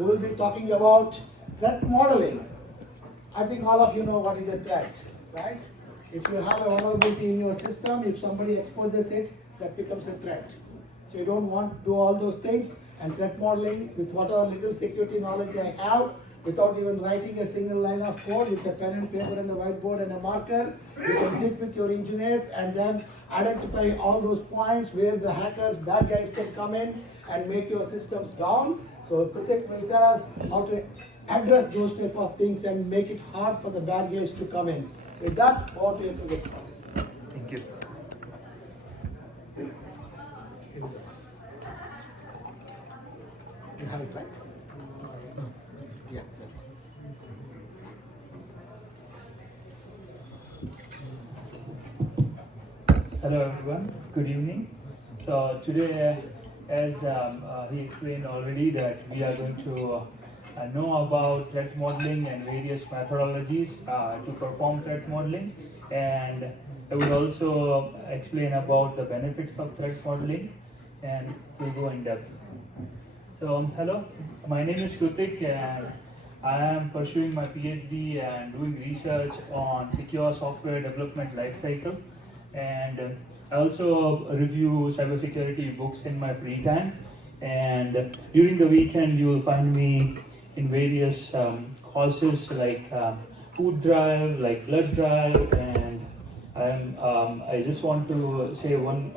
who will be talking about threat modeling. I think all of you know what is a threat, right? If you have a vulnerability in your system, if somebody exposes it, that becomes a threat. So you don't want to do all those things, and threat modeling, with whatever little security knowledge I have, without even writing a single line of code, with a pen and paper and a whiteboard and a marker, you can sit with your engineers and then identify all those points where the hackers, bad guys can come in and make your systems down. So Krutik will tell us how to address those type of things and make it hard for the bad guys to come in. With that, over to you, Krutik. Thank you. You have it, right? Yeah. Hello everyone, good evening. So today, as he explained already, that we are going to know about threat modeling and various methodologies to perform threat modeling, and I will also explain about the benefits of threat modeling, and we'll go in depth. So hello, my name is Krutik and I am pursuing my PhD and doing research on secure software development lifecycle, and I also review cybersecurity books in my free time, and during the weekend you will find me in various causes like food drive, like blood drive, and I just want to say one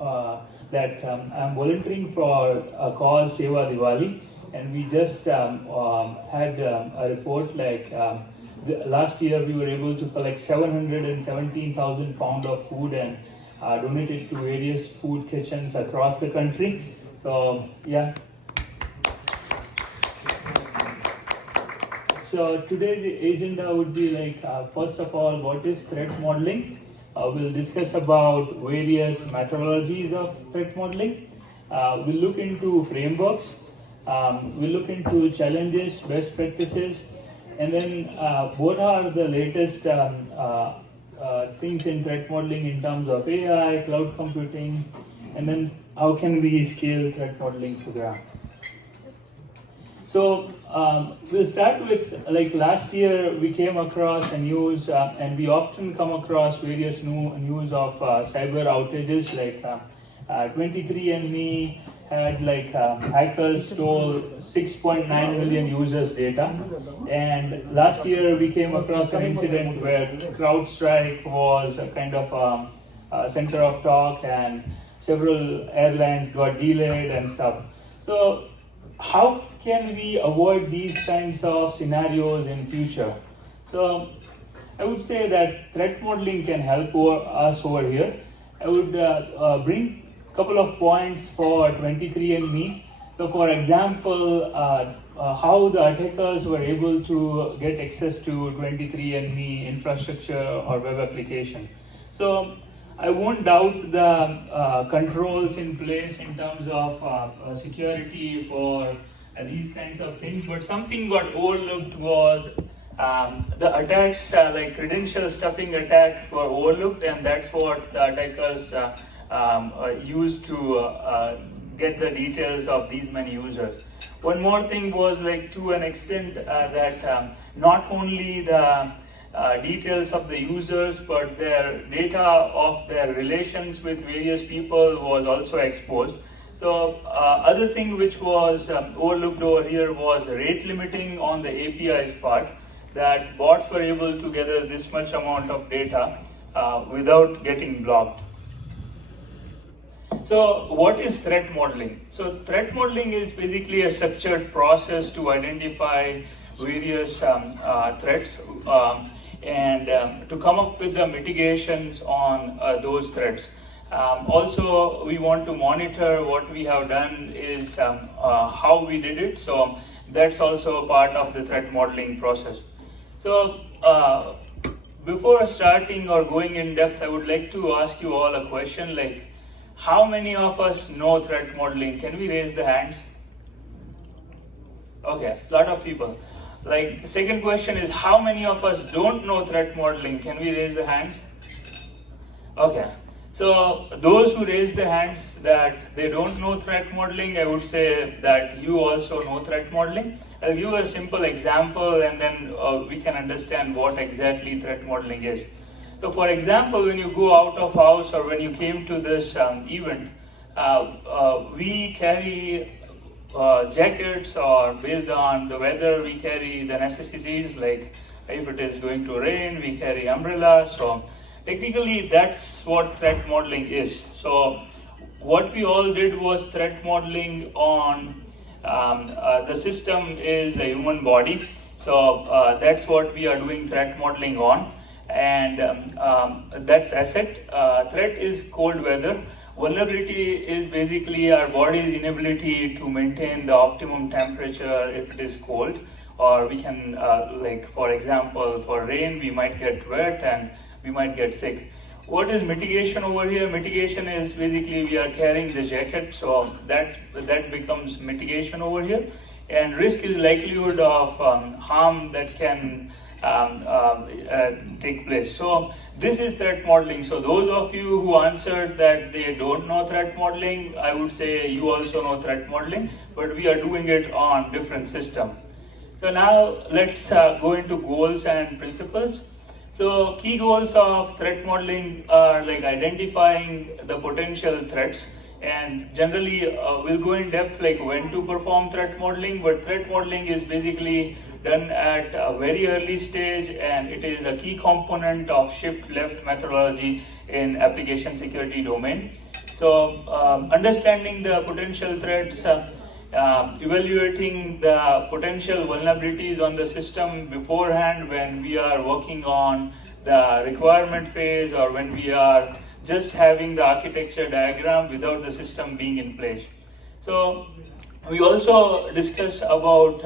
that I'm volunteering for a cause Seva Diwali, and we just had a report like last year we were able to collect 717,000 pounds of food and donate it to various food kitchens across the country. So yeah. So today's agenda would be like, first of all, what is threat modeling? We'll discuss about various methodologies of threat modeling. We'll look into frameworks. We'll look into challenges, best practices, and then what are the latest things in threat modeling in terms of AI, cloud computing, and then how can we scale threat modeling to ground. So we'll start with, like last year we came across a news and we often come across various news of cyber outages, like 23andMe had like hackers stole 6.9 million users data, and last year we came across an incident where CrowdStrike was a kind of center of talk and several airlines got delayed and stuff. So how can we avoid these kinds of scenarios in future? So I would say that threat modeling can help us over here. I would bring a couple of points for 23andMe. So for example, how the attackers were able to get access to 23andMe infrastructure or web application. So I won't doubt the controls in place in terms of security for these kinds of things, but something got overlooked was the attacks, like credential stuffing attack were overlooked, and that's what the attackers used to get the details of these many users. One more thing was, like, to an extent that not only the details of the users, but their data of their relations with various people was also exposed. So other thing which was overlooked over here was rate limiting on the API's part, that bots were able to gather this much amount of data without getting blocked. So what is threat modeling? So threat modeling is basically a structured process to identify various threats and to come up with the mitigations on those threats. Also, we want to monitor what we have done is how we did it. So that's also a part of the threat modeling process. So before starting or going in depth, I would like to ask you all a question, like, how many of us know threat modeling? Can we raise the hands? Okay, a lot of people. Like, second question is, how many of us don't know threat modeling? Can we raise the hands? Okay. So those who raise the hands that they don't know threat modeling, I would say that you also know threat modeling. I'll give a simple example and then we can understand what exactly threat modeling is. So for example, when you go out of house or when you came to this event, we carry jackets, or based on the weather we carry the necessities, like if it is going to rain we carry umbrellas. So technically that's what threat modeling is. So what we all did was threat modeling on the system is a human body. So that's what we are doing threat modeling on, and that's asset. Threat is cold weather. Vulnerability is basically our body's inability to maintain the optimum temperature if it is cold, or we can like for example for rain we might get wet and we might get sick. What is mitigation over here? Mitigation is basically we are carrying the jacket, so that becomes mitigation over here. And risk is likelihood of harm that can take place. So this is threat modeling. So those of you who answered that they don't know threat modeling, I would say you also know threat modeling, but we are doing it on different system. So now let's go into goals and principles. So key goals of threat modeling are like identifying the potential threats, and generally we'll go in depth like when to perform threat modeling, but threat modeling is basically done at a very early stage, and it is a key component of shift left methodology in application security domain. So understanding the potential threats, evaluating the potential vulnerabilities on the system beforehand when we are working on the requirement phase, or when we are just having the architecture diagram without the system being in place. So we also discuss about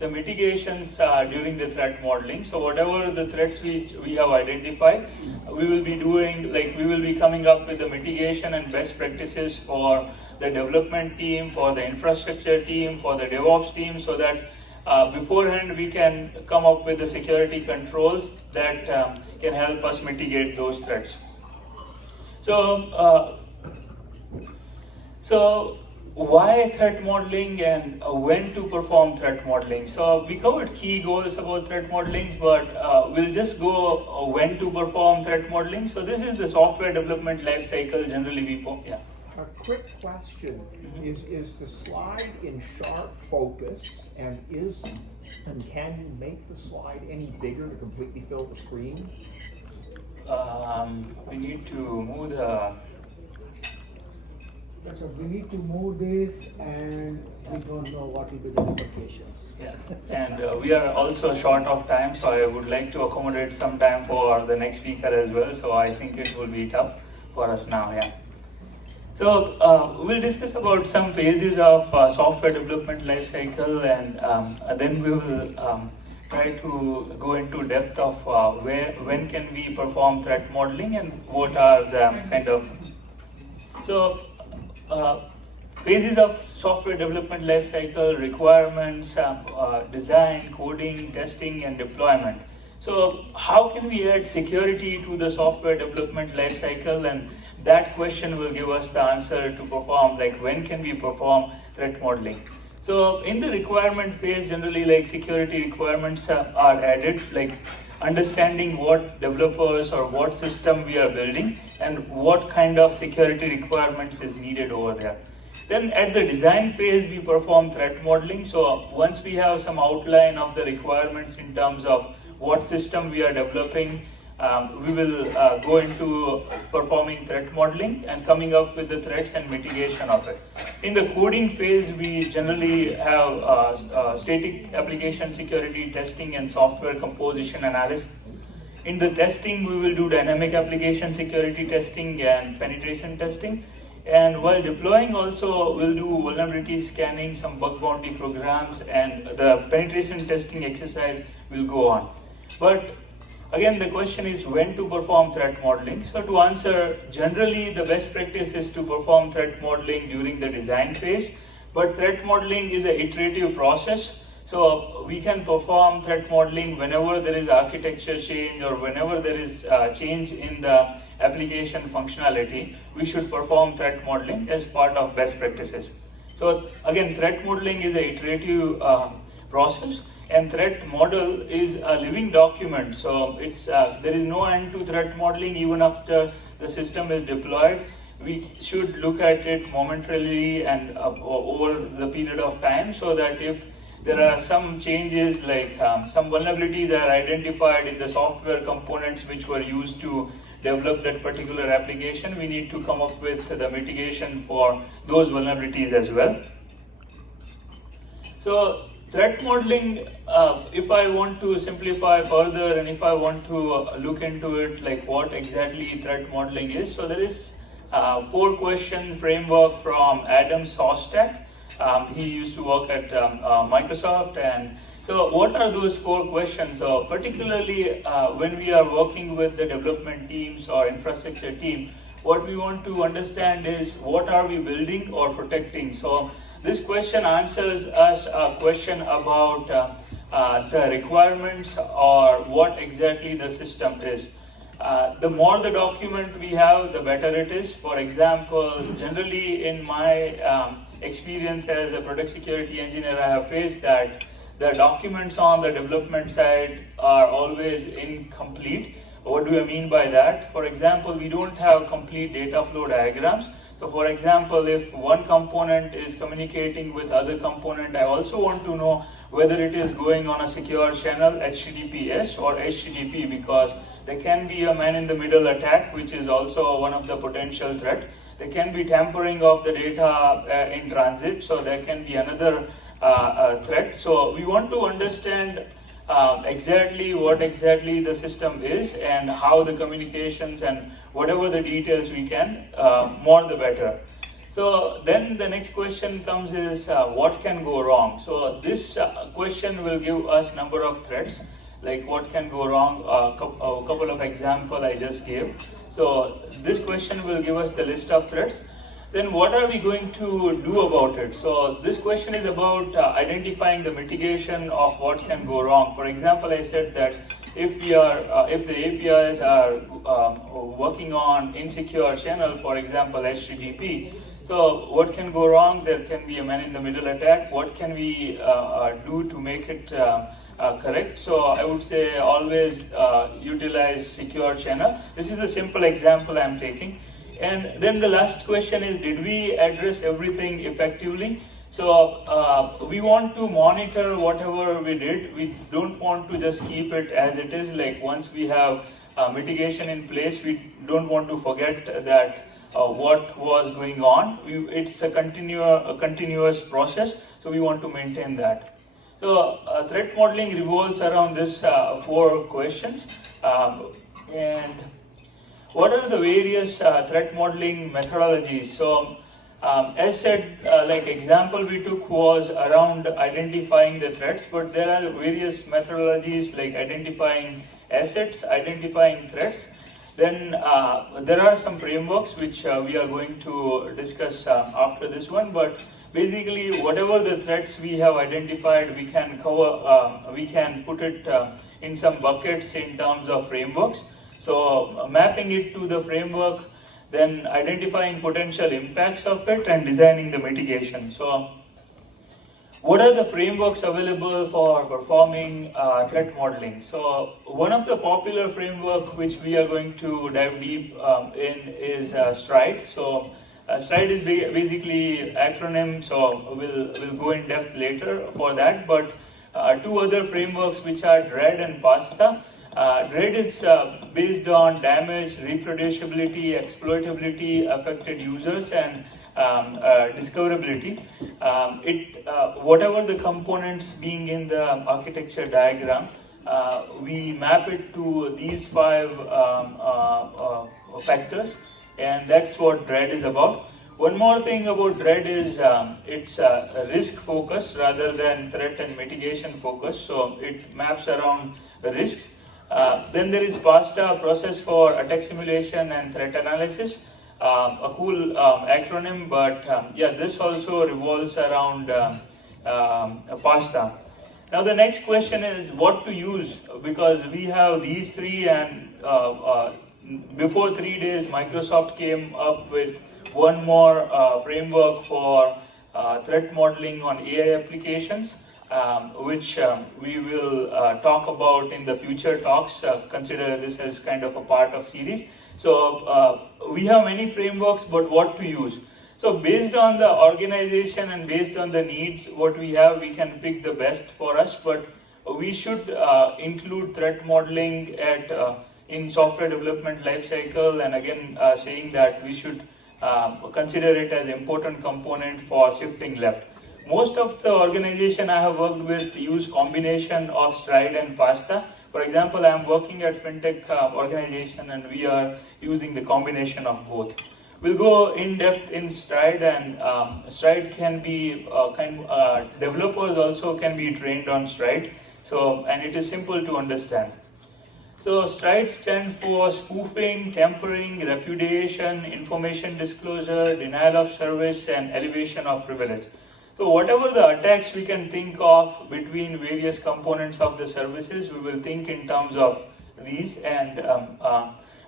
the mitigations during the threat modeling. So whatever the threats we have identified, we will be doing, like we will be coming up with the mitigation and best practices for the development team, for the infrastructure team, for the DevOps team, so that beforehand we can come up with the security controls that can help us mitigate those threats. So why threat modeling and when to perform threat modeling? So we covered key goals about threat modeling, but we'll just go when to perform threat modeling. So this is the software development lifecycle. Generally we form, yeah. A quick question, is the slide in sharp focus, and can you make the slide any bigger to completely fill the screen? We need to move the... So we need to move this, and we don't know what will be the implications. Yeah, and we are also short of time, so I would like to accommodate some time for the next speaker as well, so I think it will be tough for us now, yeah. So we'll discuss about some phases of software development lifecycle, and then we will try to go into depth of when can we perform threat modeling and what are the kind of... So phases of software development lifecycle: requirements, design, coding, testing, and deployment. So how can we add security to the software development lifecycle? And that question will give us the answer to perform, like when can we perform threat modeling. So in the requirement phase, generally like security requirements are added, like understanding what developers or what system we are building and what kind of security requirements is needed over there. Then at the design phase, we perform threat modeling. So once we have some outline of the requirements in terms of what system we are developing, we will go into performing threat modeling and coming up with the threats and mitigation of it. In the coding phase, we generally have static application security testing and software composition analysis. In the testing, we will do dynamic application security testing and penetration testing. And while deploying also, we'll do vulnerability scanning, some bug bounty programs, and the penetration testing exercise will go on. But again, the question is when to perform threat modeling. So to answer, generally the best practice is to perform threat modeling during the design phase, but threat modeling is an iterative process. So we can perform threat modeling whenever there is architecture change or whenever there is change in the application functionality. We should perform threat modeling as part of best practices. So again, threat modeling is an iterative process. And threat model is a living document, so it's there is no end to threat modeling even after the system is deployed. We should look at it momentarily and over the period of time, so that if there are some changes, like some vulnerabilities are identified in the software components which were used to develop that particular application, we need to come up with the mitigation for those vulnerabilities as well. So threat modeling, if I want to simplify further and if I want to look into it, like what exactly threat modeling is, so there is 4-question framework from Adam Sostak. He used to work at Microsoft, and so what are those 4 questions? So particularly when we are working with the development teams or infrastructure team, what we want to understand is what are we building or protecting. So this question answers us a question about the requirements or what exactly the system is. The more the document we have, the better it is. For example, generally in my experience as a product security engineer, I have faced that the documents on the development side are always incomplete. What do I mean by that? For example, we don't have complete data flow diagrams. So for example, if one component is communicating with other component, I also want to know whether it is going on a secure channel, HTTPS or HTTP, because there can be a man-in-the-middle attack, which is also one of the potential threat. There can be tampering of the data in transit, so there can be another threat. So we want to understand exactly what exactly the system is and how the communications and whatever the details we can, more the better. So then the next question comes is what can go wrong? So this question will give us number of threats, like what can go wrong, a couple of examples I just gave. So this question will give us the list of threats. Then what are we going to do about it? So this question is about identifying the mitigation of what can go wrong. For example, I said that if we are, if the APIs are working on insecure channel, for example HTTP, so what can go wrong? There can be a man-in-the-middle attack. What can we do to make it correct? So I would say always utilize secure channel. This is a simple example I am taking. And then the last question is, did we address everything effectively? So we want to monitor whatever we did. We don't want to just keep it as it is. Like once we have mitigation in place, we don't want to forget that what was going on. It's a continuous process, so we want to maintain that. So threat modeling revolves around this 4 questions. And what are the various threat modeling methodologies? So as said, like example we took was around identifying the threats, but there are various methodologies like identifying assets, identifying threats. Then there are some frameworks which we are going to discuss after this one, but basically whatever the threats we have identified, we can cover, we can put it in some buckets in terms of frameworks. So mapping it to the framework, then identifying potential impacts of it and designing the mitigation. So what are the frameworks available for performing threat modeling? So one of the popular framework which we are going to dive deep in is STRIDE. So STRIDE is basically acronym, so we'll go in depth later for that. But 2 other frameworks which are DREAD and PASTA. DREAD is based on damage, reproducibility, exploitability, affected users, and discoverability. Whatever the components being in the architecture diagram, we map it to these 5 factors, and that's what DREAD is about. One more thing about DREAD is it's risk focused rather than threat and mitigation focused, so it maps around the risks. Then there is PASTA, process for attack simulation and threat analysis. A cool acronym, but yeah, this also revolves around PASTA. Now the next question is what to use, because we have these 3, and before 3 days Microsoft came up with one more framework for threat modeling on AI applications. which we will talk about in the future talks. Consider this as kind of a part of series. So we have many frameworks, but what to use? So based on the organization and based on the needs, what we have, we can pick the best for us, but we should include threat modeling in software development lifecycle, and again saying that we should consider it as important component for shifting left. Most of the organization I have worked with use combination of Stride and Pasta. For example, I am working at fintech organization and we are using the combination of both. We'll go in depth in Stride, and Stride can be developers also can be trained on Stride. So, and it is simple to understand. So Stride stand for spoofing, tampering, repudiation, information disclosure, denial of service, and elevation of privilege. So whatever the attacks we can think of between various components of the services, we will think in terms of these, and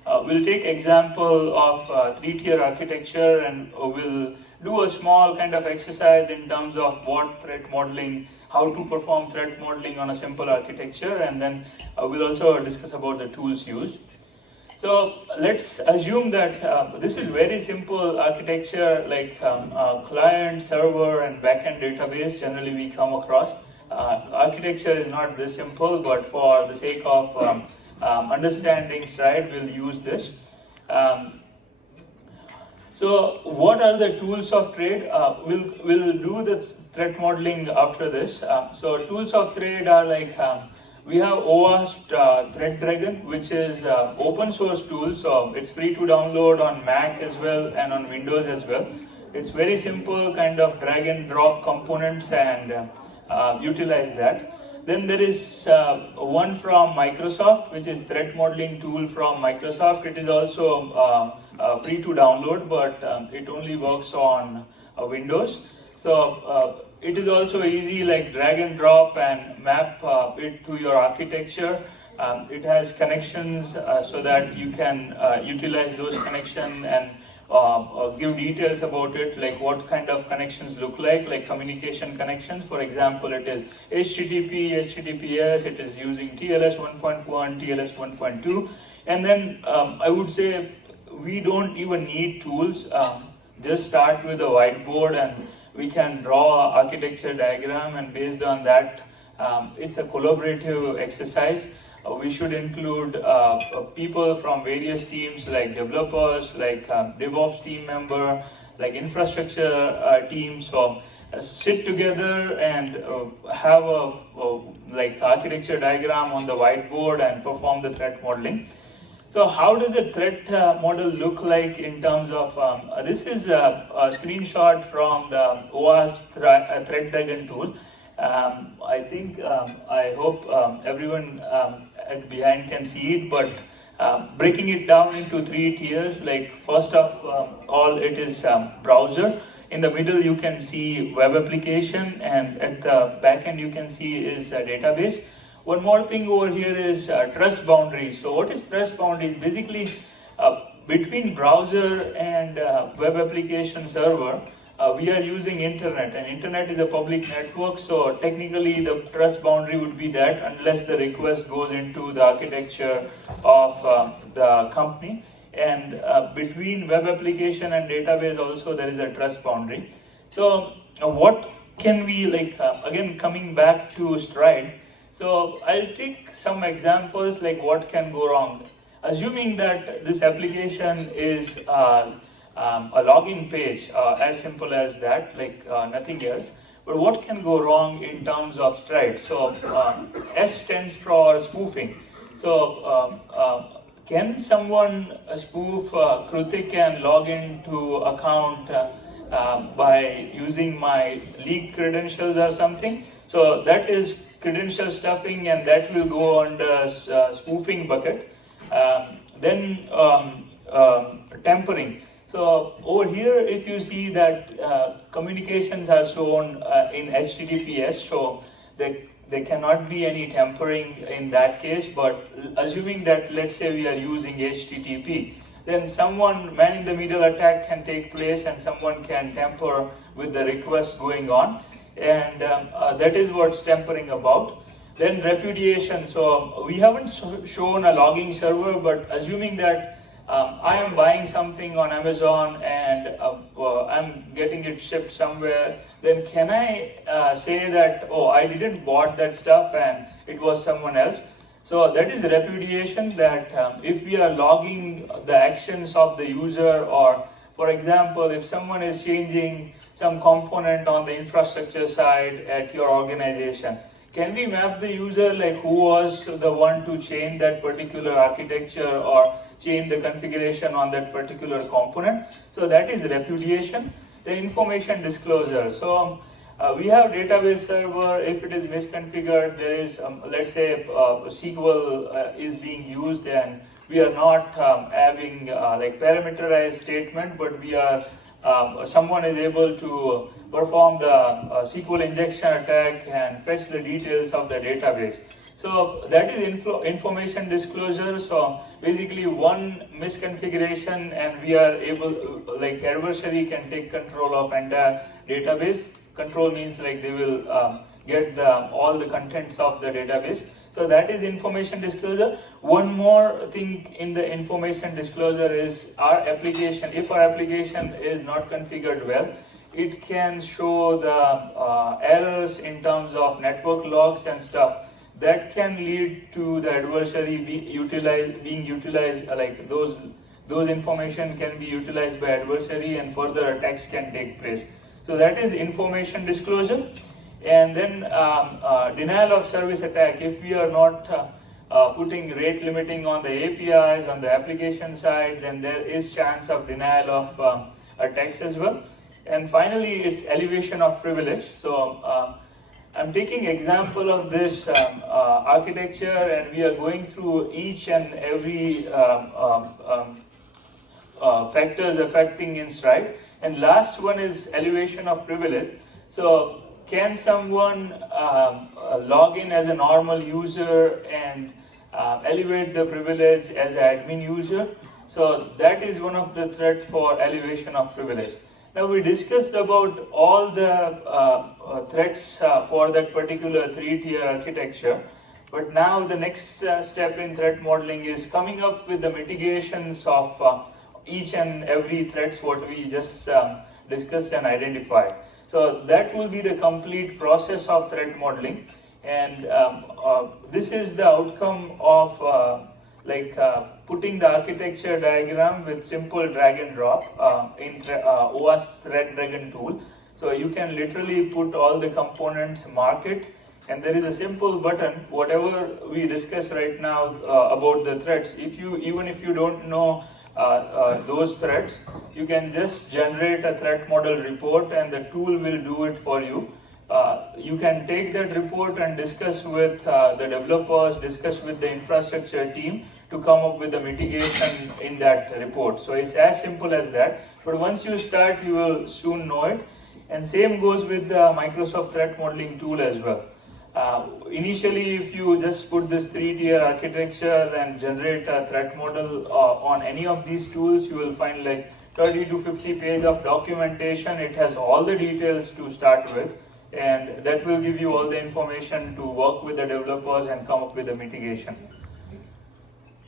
we'll take example of three-tier architecture, and we'll do a small kind of exercise in terms of what threat modeling, how to perform threat modeling on a simple architecture, and then we'll also discuss about the tools used. So let's assume that this is very simple architecture, like client, server, and backend database generally we come across. Architecture is not this simple, but for the sake of understanding Stride, we'll use this. So what are the tools of trade? We'll do the threat modeling after this. So tools of trade are like, we have OWASP Threat Dragon, which is open source tool, so it's free to download on Mac as well and on Windows as well. It's very simple, kind of drag and drop components, and utilize that. Then there is one from Microsoft, which is threat modeling tool from Microsoft. It is also free to download, but it only works on Windows. So it is also easy, like drag and drop and map it to your architecture. It has connections so that you can utilize those connections and give details about it, like what kind of connections look like communication connections. For example, it is HTTP, HTTPS, it is using TLS 1.1, TLS 1.2. And then I would say we don't even need tools. Just start with a whiteboard and we can draw an architecture diagram, and based on that, it's a collaborative exercise. We should include people from various teams, like developers, like DevOps team member, like infrastructure team. So sit together and have a like architecture diagram on the whiteboard and perform the threat modeling. So how does a threat model look like in terms of, this is a screenshot from the OWASP Threat Dragon tool. I think, I hope everyone at behind can see it, but breaking it down into 3 tiers, like first of all, it is browser. In the middle, you can see web application, and at the back end, you can see is a database. One more thing over here is trust boundaries. So what is trust boundaries? Basically, between browser and web application server, we are using internet, and internet is a public network, so technically the trust boundary would be that unless the request goes into the architecture of the company. And between web application and database also there is a trust boundary. So what can we, like, again coming back to Stride, so I'll take some examples like what can go wrong. Assuming that this application is a login page, as simple as that, like nothing else. But what can go wrong in terms of Stride? So S stands for spoofing. So can someone spoof Krutik and log into account by using my leaked credentials or something? So that is credential stuffing, and that will go under spoofing bucket. Then tampering. So over here, if you see that communications are shown in HTTPS, so there cannot be any tampering in that case. But assuming that, let's say we are using HTTP, then someone man-in-the-middle attack can take place, and someone can tamper with the request going on. and that is what's tempering about. Then repudiation. So we haven't shown a logging server, but assuming that I am buying something on Amazon and I'm getting it shipped somewhere, then can I say that, oh, I didn't bought that stuff and it was someone else? So that is repudiation, that if we are logging the actions of the user, or for example, if someone is changing some component on the infrastructure side at your organization, can we map the user, like who was the one to change that particular architecture or change the configuration on that particular component? So that is repudiation. Then information disclosure. So we have database server. If it is misconfigured, there is let's say SQL is being used, and we are not having like parameterized statement, but we are someone is able to perform the SQL injection attack and fetch the details of the database. So that is information disclosure. So basically one misconfiguration and we are able, like adversary can take control of entire database. Control means like they will get all the contents of the database. So that is information disclosure. One more thing in the information disclosure is our application. If our application is not configured well, it can show the errors in terms of network logs and stuff. That can lead to the adversary being utilized, like those information can be utilized by adversary and further attacks can take place. So that is information disclosure. And then denial of service attack. If we are not putting rate limiting on the APIs on the application side, then there is chance of denial of attacks as well. And finally, it's elevation of privilege. So I'm taking example of this architecture, and we are going through each and every factors affecting its right. And last one is elevation of privilege. So can someone log in as a normal user and elevate the privilege as an admin user? So that is one of the threat for elevation of privilege. Now we discussed about all the threats for that particular 3-tier architecture, but now the next step in threat modeling is coming up with the mitigations of each and every threats what we just discussed and identified. So that will be the complete process of threat modeling, and this is the outcome of putting the architecture diagram with simple drag and drop in OWASP Threat Dragon tool. So you can literally put all the components, mark it, and there is a simple button. Whatever we discuss right now about the threats, even if you don't know those threats, you can just generate a threat model report and the tool will do it for you. You can take that report and discuss with the developers, discuss with the infrastructure team to come up with the mitigation in that report. So it's as simple as that. But once you start, you will soon know it. And same goes with the Microsoft Threat Modeling tool as well. Initially, if you just put this 3-tier architecture and generate a threat model on any of these tools, you will find like 30 to 50 pages of documentation. It has all the details to start with, and that will give you all the information to work with the developers and come up with a mitigation.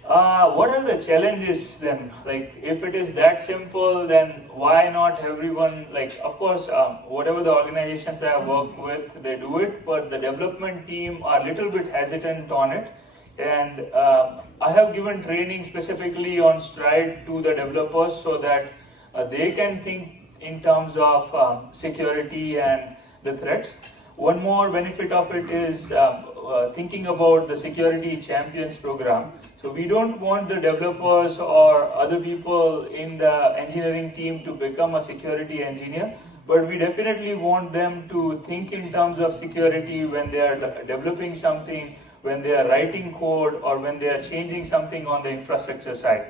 What are the challenges then? Like, if it is that simple, then why not everyone, like, of course, whatever the organizations I have worked with, they do it, but the development team are a little bit hesitant on it. And I have given training specifically on Stride to the developers so that they can think in terms of security and the threats. One more benefit of it is thinking about the security champions program. So we don't want the developers or other people in the engineering team to become a security engineer, but we definitely want them to think in terms of security when they are developing something, when they are writing code, or when they are changing something on the infrastructure side.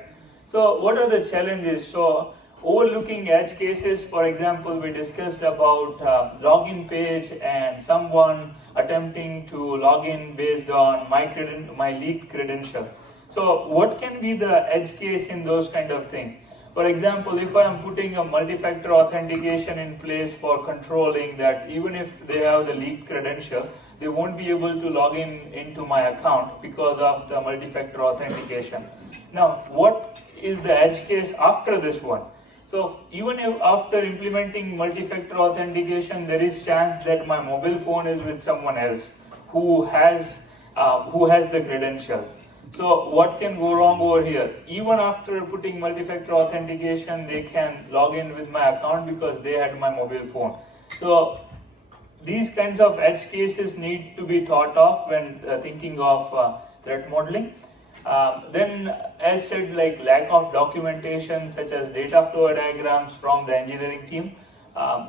So what are the challenges? So overlooking edge cases, for example, we discussed about login page and someone attempting to log in based on my leaked credential. So what can be the edge case in those kind of things? For example, if I am putting a multi-factor authentication in place for controlling that, even if they have the leaked credential, they won't be able to log in into my account because of the multi-factor authentication. Now, what is the edge case after this one? So even if after implementing multi-factor authentication, there is chance that my mobile phone is with someone else who has the credential. So what can go wrong over here? Even after putting multi-factor authentication, they can log in with my account because they had my mobile phone. So these kinds of edge cases need to be thought of when thinking of threat modeling. Then, as said, like lack of documentation such as data flow diagrams from the engineering team.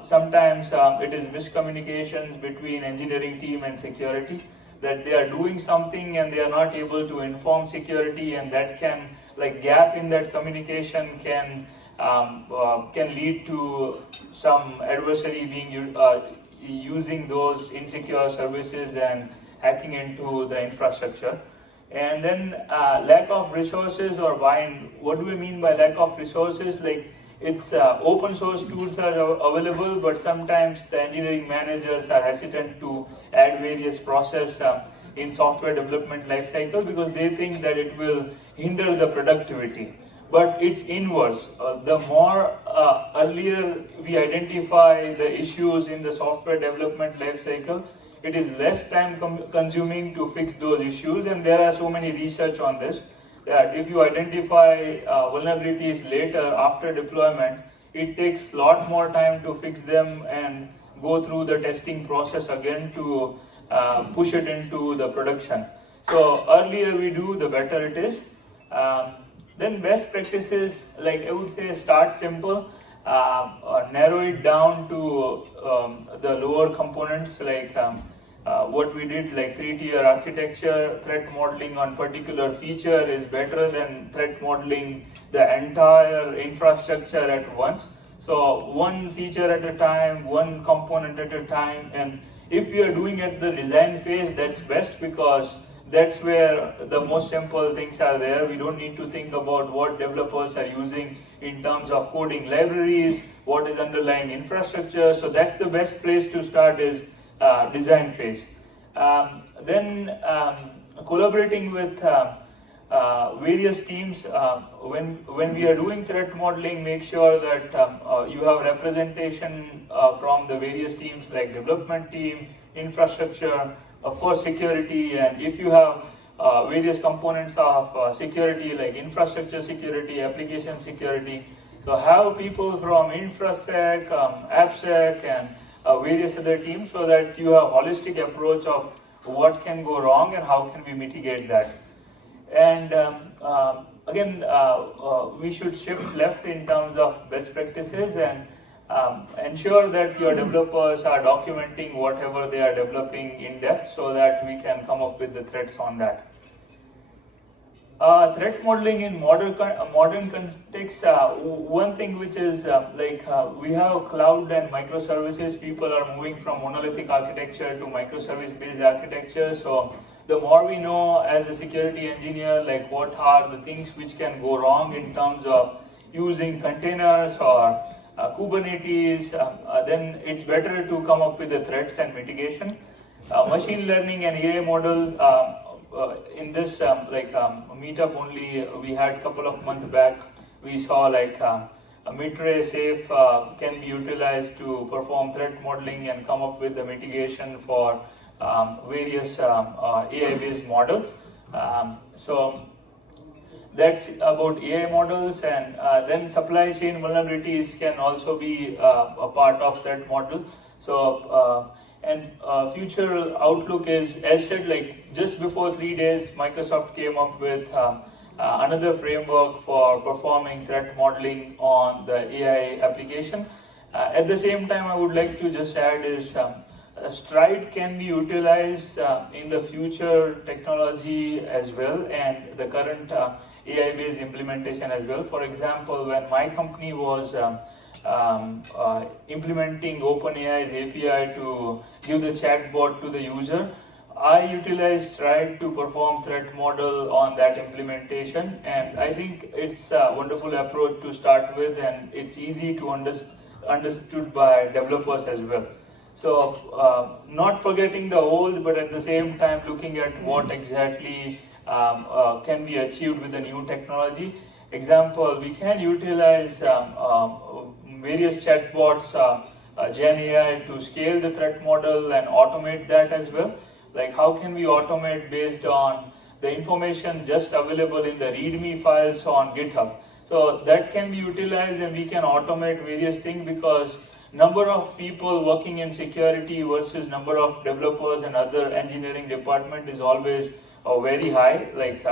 Sometimes it is miscommunications between engineering team and security, that they are doing something and they are not able to inform security, and that can, like, gap in that communication can lead to some adversary being using those insecure services and hacking into the infrastructure. And then lack of resources or buy-in. What do we mean by lack of resources? Like, it's open source tools are available, but sometimes the engineering managers are hesitant to add various process in software development lifecycle because they think that it will hinder the productivity. But it's inverse. The more earlier we identify the issues in the software development lifecycle, it is less time consuming to fix those issues, and there are so many research on this that if you identify vulnerabilities later after deployment, it takes a lot more time to fix them and go through the testing process again to push it into the production. So earlier we do, the better it is. Then best practices, like I would say, start simple, narrow it down to the lower components, like what we did, like 3-tier architecture. Threat modeling on particular feature is better than threat modeling the entire infrastructure at once. So one feature at a time, one component at a time, and if we are doing at the design phase, that's best because that's where the most simple things are there. We don't need to think about what developers are using in terms of coding libraries, what is underlying infrastructure. So that's the best place to start, is design phase. Then collaborating with various teams. When we are doing threat modeling, make sure that you have representation from the various teams like development team, infrastructure, of course security, and if you have various components of security like infrastructure security, application security, so have people from InfraSec, AppSec, and various other teams, so that you have a holistic approach of what can go wrong and how can we mitigate that. And again, we should shift left in terms of best practices and ensure that your developers are documenting whatever they are developing in depth, so that we can come up with the threats on that. Threat modeling in modern context, one thing which is we have cloud and microservices. People are moving from monolithic architecture to microservice based architecture. So the more we know as a security engineer, like what are the things which can go wrong in terms of using containers or Kubernetes, then it's better to come up with the threats and mitigation. Machine learning and AI model, in this meetup only we had a couple of months back, we saw like a Mitre safe can be utilized to perform threat modeling and come up with the mitigation for various AI based models. So that's about AI models, and then supply chain vulnerabilities can also be a part of that model. So future outlook is, as said, like just before 3 days, Microsoft came up with another framework for performing threat modeling on the AI application. At the same time, I would like to just add is Stride can be utilized in the future technology as well, and the current AI-based implementation as well. For example, when my company was implementing OpenAI's API to give the chatbot to the user, I utilized Stride to perform threat model on that implementation, and I think it's a wonderful approach to start with, and it's easy to understood by developers as well. So not forgetting the old, but at the same time looking at what exactly can be achieved with the new technology. Example, we can utilize various chatbots, Gen AI to scale the threat model and automate that as well. Like how can we automate based on the information just available in the README files on GitHub. So that can be utilized and we can automate various things because number of people working in security versus number of developers and other engineering department is always very high. Like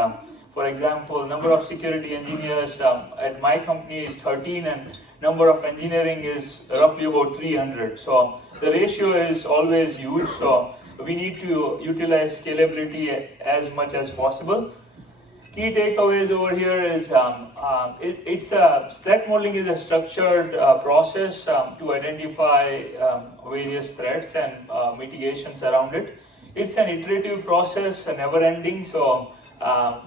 for example, number of security engineers at my company is 13 and number of engineering is roughly about 300. So the ratio is always huge. So we need to utilize scalability as much as possible. Key takeaways over here is threat modeling is a structured process to identify various threats and mitigations around it. It's an iterative process, never ending, so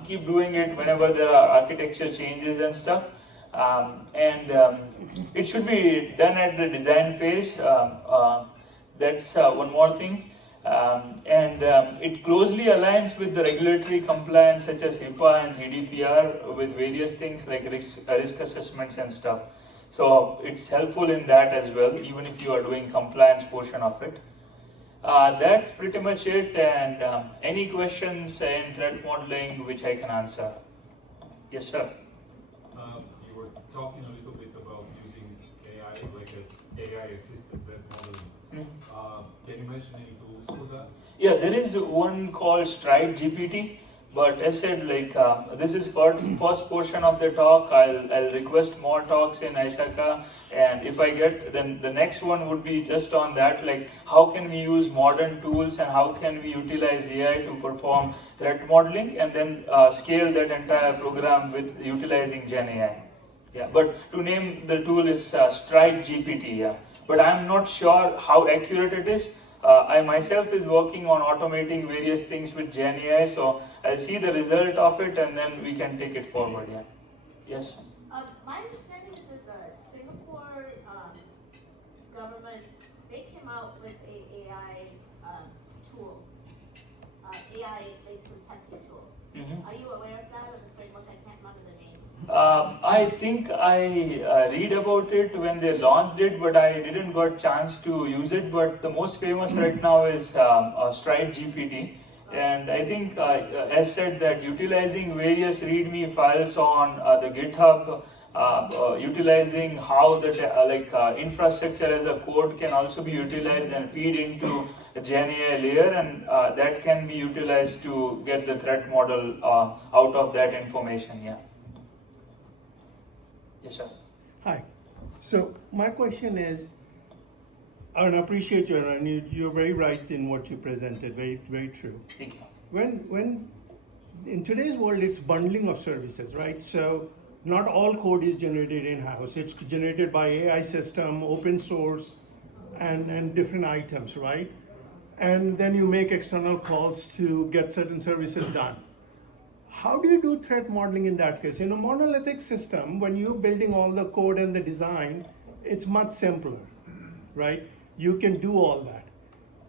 keep doing it whenever there are architecture changes and stuff. It should be done at the design phase. That's one more thing. It closely aligns with the regulatory compliance such as HIPAA and GDPR with various things like risk assessments and stuff. So it's helpful in that as well, even if you are doing compliance portion of it. That's pretty much it. And any questions in threat modeling which I can answer? Yes, sir. You were talking a little bit about using AI, like an AI-assisted threat modeling. Can you mention any tools for that? Yeah, there is one called Stride GPT, but as said, like this is first portion of the talk. I'll request more talks in ISACA, and if I get, then the next one would be just on that, like how can we use modern tools and how can we utilize AI to perform threat modeling, and then scale that entire program with utilizing Gen AI. Yeah, but to name the tool is Stride GPT. Yeah, but I'm not sure how accurate it is. I myself is working on automating various things with Gen AI, so I'll see the result of it and then we can take it forward. Yeah. Yes. My understanding is that the Singapore government, they came out with a AI tool, AI basically testing tool. Are you aware of that, or the framework? I can't remember the name. I think I read about it when they launched it, but I didn't got chance to use it. But the most famous right now is Stride GPT, and I think as said that utilizing various README files on the GitHub, utilizing how the infrastructure as a code can also be utilized and feed into a Gen AI layer, and that can be utilized to get the threat model out of that information. Yeah. Yes, sir. Hi. So my question is, and I appreciate you, and you're very right in what you presented. Very, very true. Thank you. When in today's world, it's bundling of services, right? So not all code is generated in-house. It's generated by AI system, open source, and different items, right? And then you make external calls to get certain services done. How do you do threat modeling in that case? In a monolithic system, when you're building all the code and the design, it's much simpler, right? You can do all that.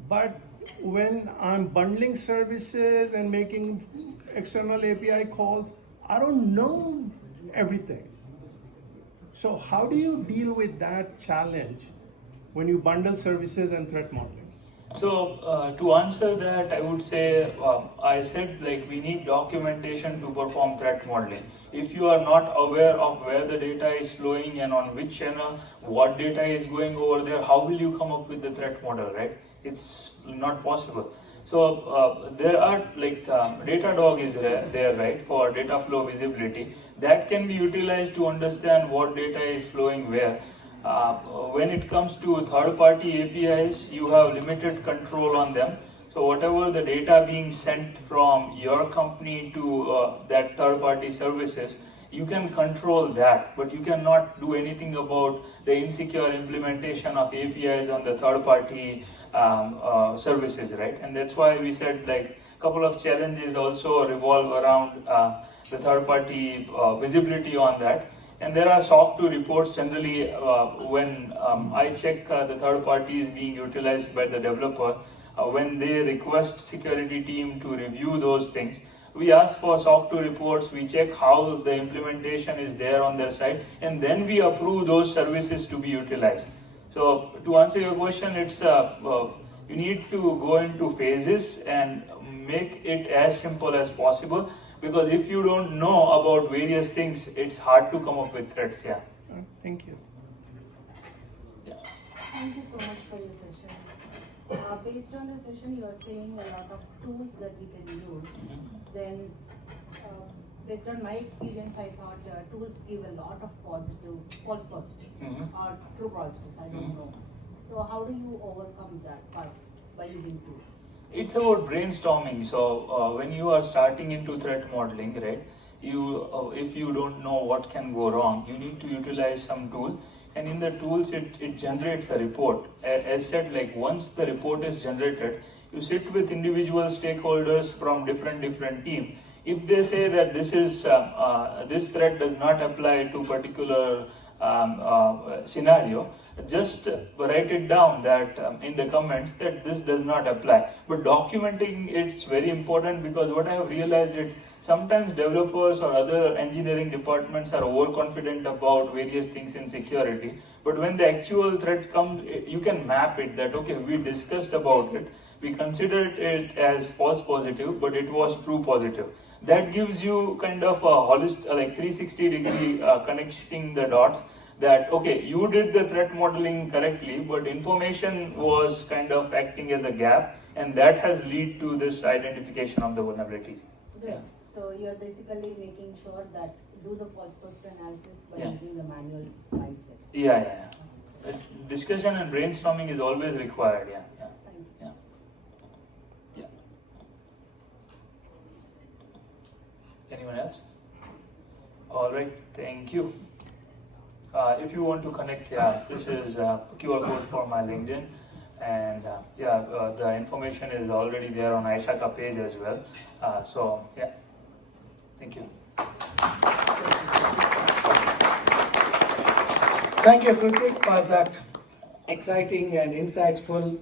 But when I'm bundling services and making external API calls, I don't know everything. So how do you deal with that challenge when you bundle services and threat modeling? So to answer that, I would say, I said like we need documentation to perform threat modeling. If you are not aware of where the data is flowing and on which channel, what data is going over there, how will you come up with the threat model, right? It's not possible. So there are like Datadog is there, right, for data flow visibility. That can be utilized to understand what data is flowing where. When it comes to third-party APIs, you have limited control on them. So whatever the data being sent from your company to that third-party services, you can control that, but you cannot do anything about the insecure implementation of APIs on the third-party services, right? And that's why we said like a couple of challenges also revolve around the third-party visibility on that. And there are SOC 2 reports generally when I check the third party is being utilized by the developer, when they request security team to review those things, we ask for SOC 2 reports, we check how the implementation is there on their side, and then we approve those services to be utilized. So to answer your question, it's you need to go into phases and make it as simple as possible. Because if you don't know about various things, it's hard to come up with threats, yeah. Thank you. Thank you so much for your session. Based on the session, you are saying a lot of tools that we can use. Then, based on my experience, I thought tools give a lot of false positives or true positives, I don't know. So how do you overcome that part by using tools? It's about brainstorming. So when you are starting into threat modeling, right, if you don't know what can go wrong, you need to utilize some tool, and in the tools it generates a report. As said, like once the report is generated, you sit with individual stakeholders from different team. If they say that this is this threat does not apply to particular scenario, just write it down that in the comments that this does not apply. But documenting it's very important, because what I have realized is sometimes developers or other engineering departments are overconfident about various things in security, but when the actual threat comes, you can map it that okay, we discussed about it, we considered it as false positive, but it was true positive. That gives you kind of a holistic, like 360-degree connecting the dots, that okay, you did the threat modeling correctly, but information was kind of acting as a gap, and that has led to this identification of the vulnerabilities. Great. Yeah. So you're basically making sure that do the false positive analysis by using the manual mindset. Yeah. Discussion and brainstorming is always required. Yeah. Thank you. Yeah. Anyone else? All right. Thank you. If you want to connect, this is QR code for my LinkedIn, and the information is already there on ISACA page as well. Thank you. Thank you, Krutik, for that exciting and insightful